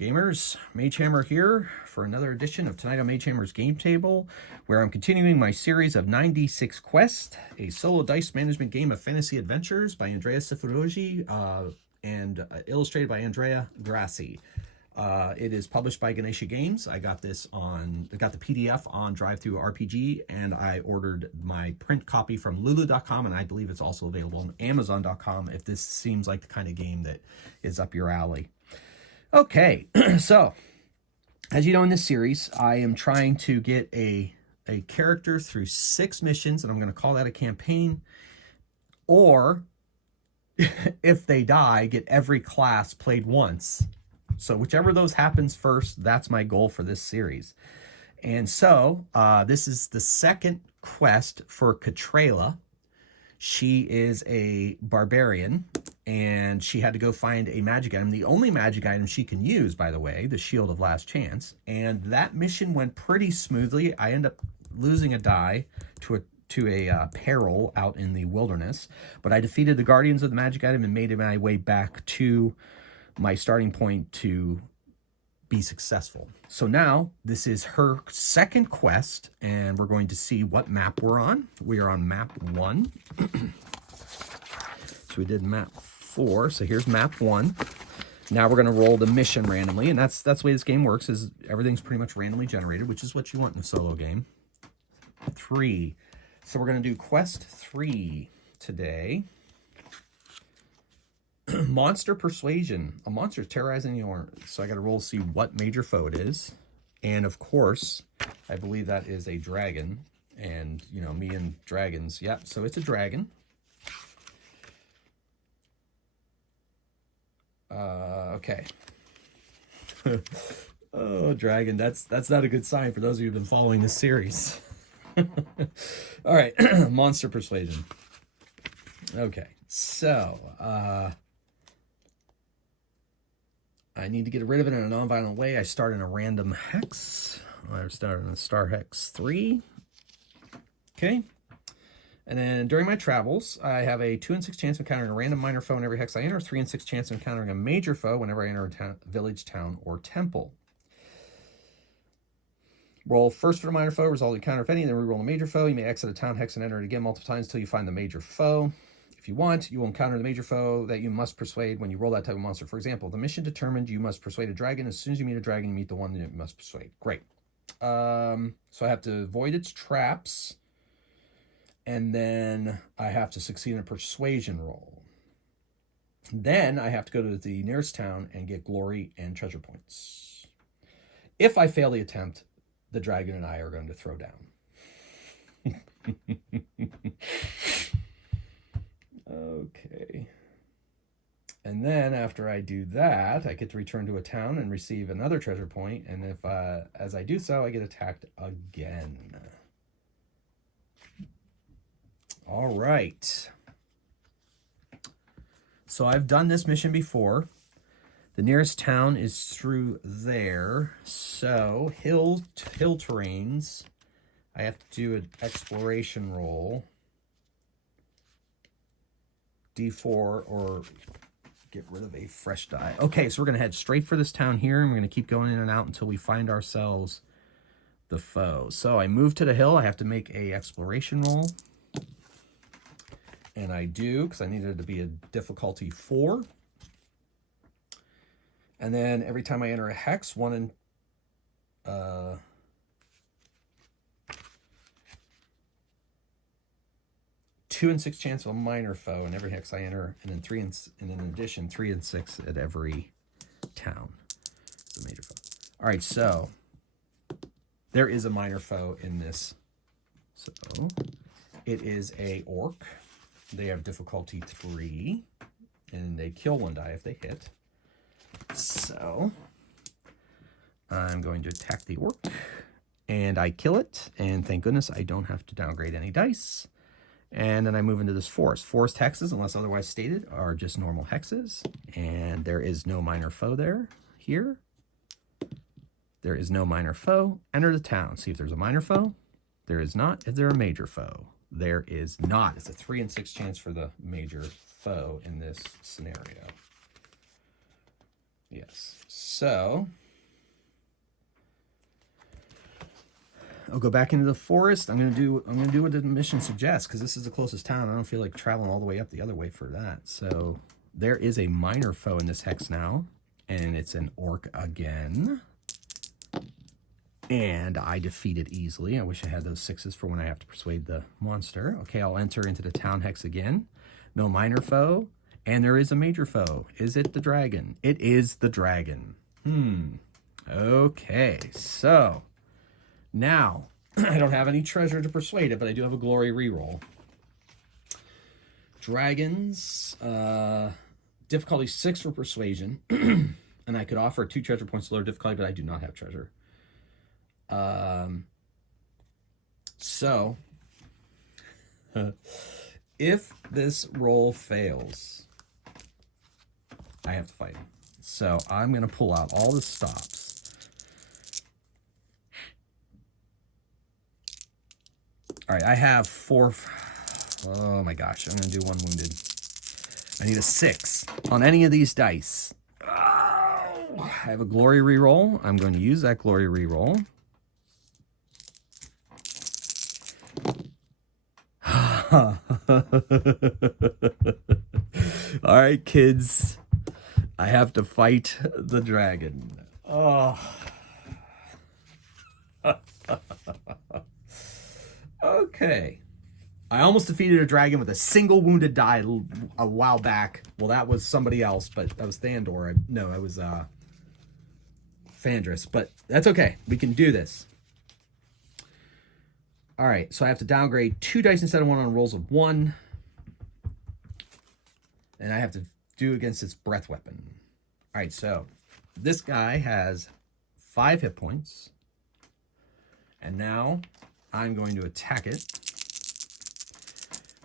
gamers, Magehammer here for another edition of Tonight on Magehammer's Game Table, where I'm continuing my series of 96 Quest, a solo dice management game of fantasy adventures by Andrea Cifurogi and illustrated by Andrea Grassi. It is published by Ganesha Games. I got the PDF on DriveThruRPG, and I ordered my print copy from Lulu.com, and I believe it's also available on Amazon.com if this seems like the kind of game that is up your alley. Okay, so as you know, in this series, I am trying to get a character through 6 missions, and I'm going to call that a campaign, or if they die, get every class played once. So whichever of those happens first, that's my goal for this series. And so this is the second quest for Katraylaa. She is a barbarian, and she had to go find a magic item. The only magic item she can use, by the way, the Shield of Last Chance. And that mission went pretty smoothly. I end up losing a die to a peril out in the wilderness. But I defeated the guardians of the magic item and made my way back to my starting point to be successful. So now this is her second quest, and we're going to see what map we're on. We are on map 1. So we did map 4. So here's map 1. Now we're going to roll the mission randomly, and that's the way this game works. Is everything's pretty much randomly generated, which is what you want in a solo game. 3. So we're going to do quest 3 today. Monster Persuasion. A monster is terrorizing your... So I got to roll to see what major foe it is. And of course, I believe that is a dragon. And, you know, me and dragons. Yep, so it's a dragon. Okay. Oh, dragon. That's not a good sign for those of you who've been following this series. All right. Monster Persuasion. Okay. So, I need to get rid of it in a non-violent way. I start in a random hex. I start in a star hex 3. Okay. And then during my travels, I have a 2 in 6 chance of encountering a random minor foe in every hex I enter, 3 in 6 chance of encountering a major foe whenever I enter a village, town, or temple. Roll first for the minor foe, result encounter if any, then reroll a major foe. You may exit a town hex and enter it again multiple times until you find the major foe. If you want, you will encounter the major foe that you must persuade when you roll that type of monster. For example, the mission determined you must persuade a dragon. As soon as you meet a dragon, you meet the one that you must persuade. Great. So I have to avoid its traps, and then I have to succeed in a persuasion roll. Then I have to go to the nearest town and get glory and treasure points. If I fail the attempt, the dragon and I are going to throw down. Okay. And then after I do that, I get to return to a town and receive another treasure point. And if as I do so, I get attacked again. All right. So I've done this mission before. The nearest town is through there. So hill terrains. I have to do an exploration roll. D4 or get rid of a fresh die. Okay, so we're going to head straight for this town here, and we're going to keep going in and out until we find ourselves the foe. So I move to the hill. I have to make a exploration roll. And I do, because I needed it to be a difficulty 4. And then every time I enter a hex, 2 in 6 chance of a minor foe in every hex I enter, and then in addition 3 in 6 at every town. It's a major foe. All right, so there is a minor foe in this. So it is a orc. They have difficulty 3, and they kill 1 die if they hit. So I'm going to attack the orc, and I kill it, and thank goodness I don't have to downgrade any dice. And then I move into this forest. Forest hexes, unless otherwise stated, are just normal hexes. And there is no minor foe here. There is no minor foe. Enter the town. See if there's a minor foe. There is not. Is there a major foe? There is not. It's a 3 in 6 chance for the major foe in this scenario. Yes. so I'll go back into the forest. I'm gonna do what the mission suggests, because this is the closest town. I don't feel like traveling all the way up the other way for that. So there is a minor foe in this hex now, and it's an orc again. And I defeat it easily. I wish I had those 6s for when I have to persuade the monster. Okay, I'll enter into the town hex again. No minor foe, and there is a major foe. Is it the dragon? It is the dragon. Okay, so now I don't have any treasure to persuade it, but I do have a glory reroll. Dragons, difficulty 6 for persuasion, and I could offer 2 treasure points to lower difficulty, but I do not have treasure. So if this roll fails, I have to fight him. So I'm going to pull out all the stops. All right, I have 4. Oh my gosh, I'm going to do 1 wounded. I need a 6 on any of these dice. Oh, I have a glory reroll. I'm going to use that glory reroll. All right, kids, I have to fight the dragon. Oh. Okay. I almost defeated a dragon with a single wounded die a while back. Well, that was somebody else, but that was Thandor. No, it was Fandris, but that's okay. We can do this. All right, so I have to downgrade 2 dice instead of 1 on rolls of 1. And I have to do against its breath weapon. All right, so this guy has 5 hit points. And now I'm going to attack it.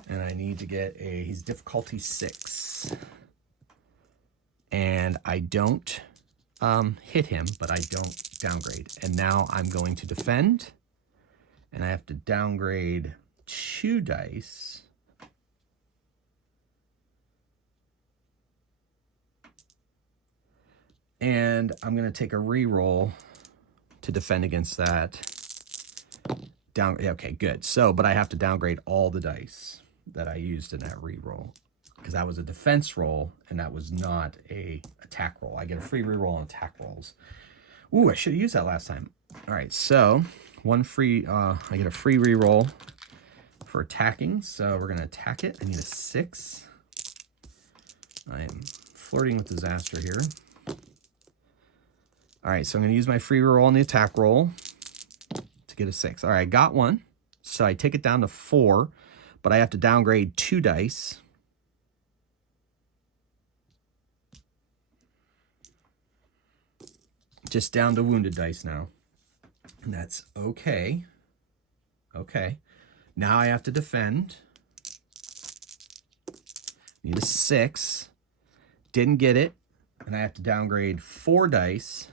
And I need to get he's difficulty 6. And I don't hit him, but I don't downgrade. And now I'm going to defend. And I have to downgrade 2 dice. And I'm going to take a reroll to defend against that. Okay, good. So, but I have to downgrade all the dice that I used in that reroll, because that was a defense roll and that was not a attack roll. I get a free reroll on attack rolls. Ooh, I should have used that last time. All right, so I get a free reroll for attacking. So we're going to attack it. I need a 6. I am flirting with disaster here. All right, so I'm going to use my free reroll on the attack roll to get a 6. All right, I got 1. So I take it down to 4, but I have to downgrade 2 dice. Just down to wounded dice now. And that's okay. Okay. Now I have to defend. Need a 6. Didn't get it. And I have to downgrade 4 dice.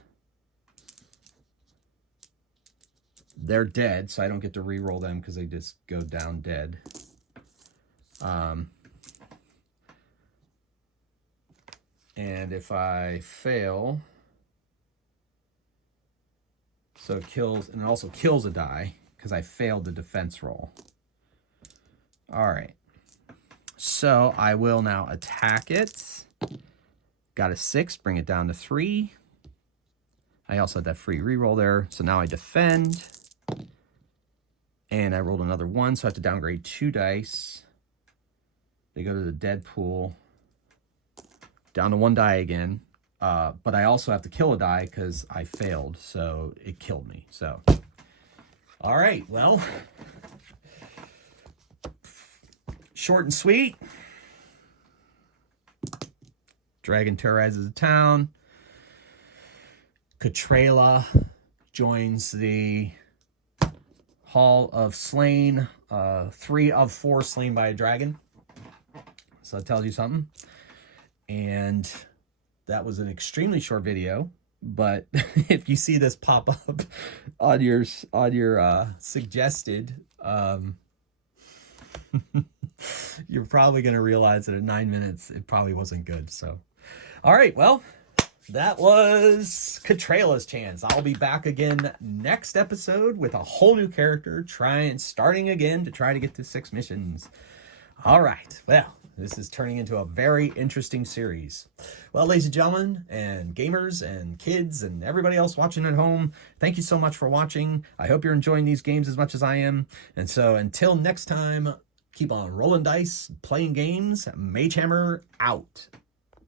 They're dead, so I don't get to re-roll them because they just go down dead. And if I fail, so it kills, and it also kills a die because I failed the defense roll. All right. So I will now attack it. Got a 6, bring it down to 3. I also had that free reroll there. So now I defend. And I rolled another 1, so I have to downgrade 2 dice. They go to the dead pool. Down to 1 die again. But I also have to kill a die because I failed, so it killed me. So, all right, well, short and sweet. Dragon terrorizes the town. Katraylaa joins the Hall of Slain. 3 of 4 slain by a dragon. So that tells you something. And that was an extremely short video, but if you see this pop up on your suggested, you're probably going to realize that at 9 minutes, it probably wasn't good. So, all right, well, that was Katraylaa's chance. I'll be back again next episode with a whole new character, starting again to try to get to 6 missions. All right, well, this is turning into a very interesting series. Well, ladies and gentlemen, and gamers, and kids, and everybody else watching at home, thank you so much for watching. I hope you're enjoying these games as much as I am. And so until next time, keep on rolling dice, playing games. Magehammer out.